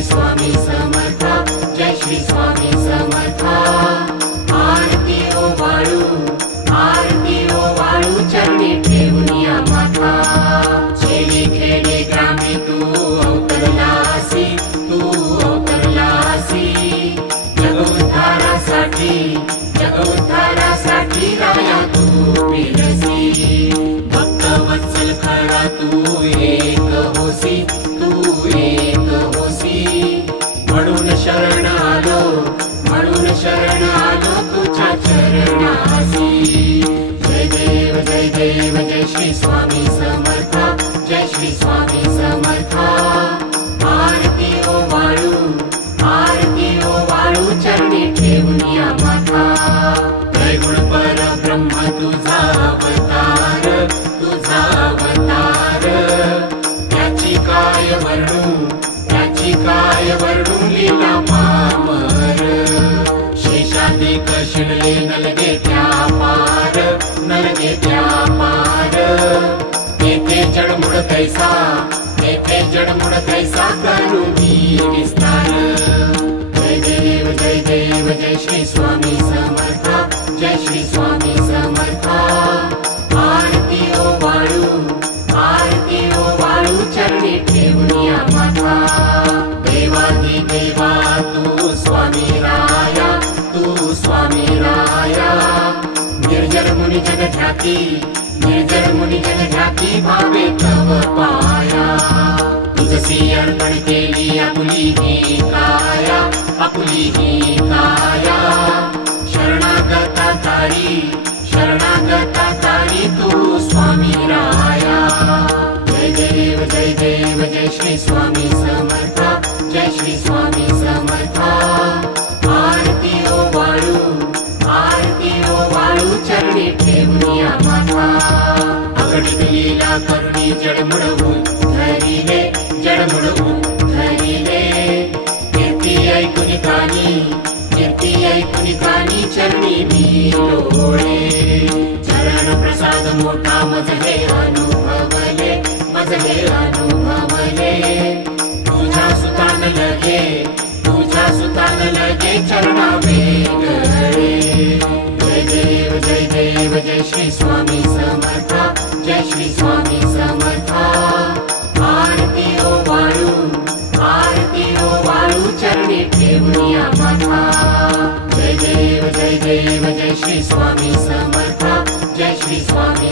श्री स्वामी समर्था, जय श्री स्वामी समर्था। आरती ओ वाळू, आरती ओ वाळू, चरणी ठेवूनिया माथा। खेडी खेडे ग्रामे तू अवतरलासी, तू अवतरलासी। जगोद्धारासाठी, जगोद्धारासाठी राया तू विलसी। भक्तवत्सल खरा तू एक होसी, तू एक होसी। म्हणून शरण आलो, म्हणून शरण आलो तुझ्या चरणासी। जय देव जय देव, जय श्री स्वामी समर्था, जय श्री स्वामी समर्था। आरती ओ वाळू, आरती ओ वाळू, चरणी ठेवूनिया माथा। त्रैगुण परब्रह्म तुझा अवतार, तुझा अवतार। त्याची काय वर्णू, त्याची काय वर्णू लीला पामर। शेषाधिक शिणले नलगे त्या पार, नलगे त्या पार। तेथे जडमुड कैसा, तेथे जडमुड कैसा, करू विस्तार। जय देव जय देव, जय श्री स्वामी समर्था, जय श्री स्वामी समर्था। आरती ओ वाळू, आरती ओ वाळू, चरणी ठेवूनिया माथा। देवाधी देवा तू स्वामी राया, तू स्वामी राया। निर्जर मुनी जग ख्याती, निर्जर मुनी जग ख्याती, भावे तव पाया। तुझसी अर्पण केली आपुली ही काया, आपुली ही काया। शरणागता तारी, शरणागता तारी, तू स्वामी राया। जय देव जय देव, जय श्री स्वामी समर्था, जय श्री स्वामी समर्था। आरती ओ वाळू, आरती ओ वाळू, चरणी ठेवूनिया माथा। अगणित लीला करुणी जडमुडवून धरिले, जडमुडवून धरिले। कीर्ती ऐकुनी कानी, कीर्ती ऐकुनी कानी, चरणी मी लोळे। चरण प्रसाद मोठा मजले अनुभवले, मजले अनुभवले। तुझ्या सुतान लगे, तुझ्या सुतान लगे, चरणा वेगळे। जय देव जय देव, जय श्री स्वामी समर्था, जय श्री स्वामी समर्था। आरती ओ वाळू, आरती ओ वाळू, चरणी ठेवूनिया माथा। जय देव जय देव, जय श्री स्वामी समर्था, जय श्री स्वामी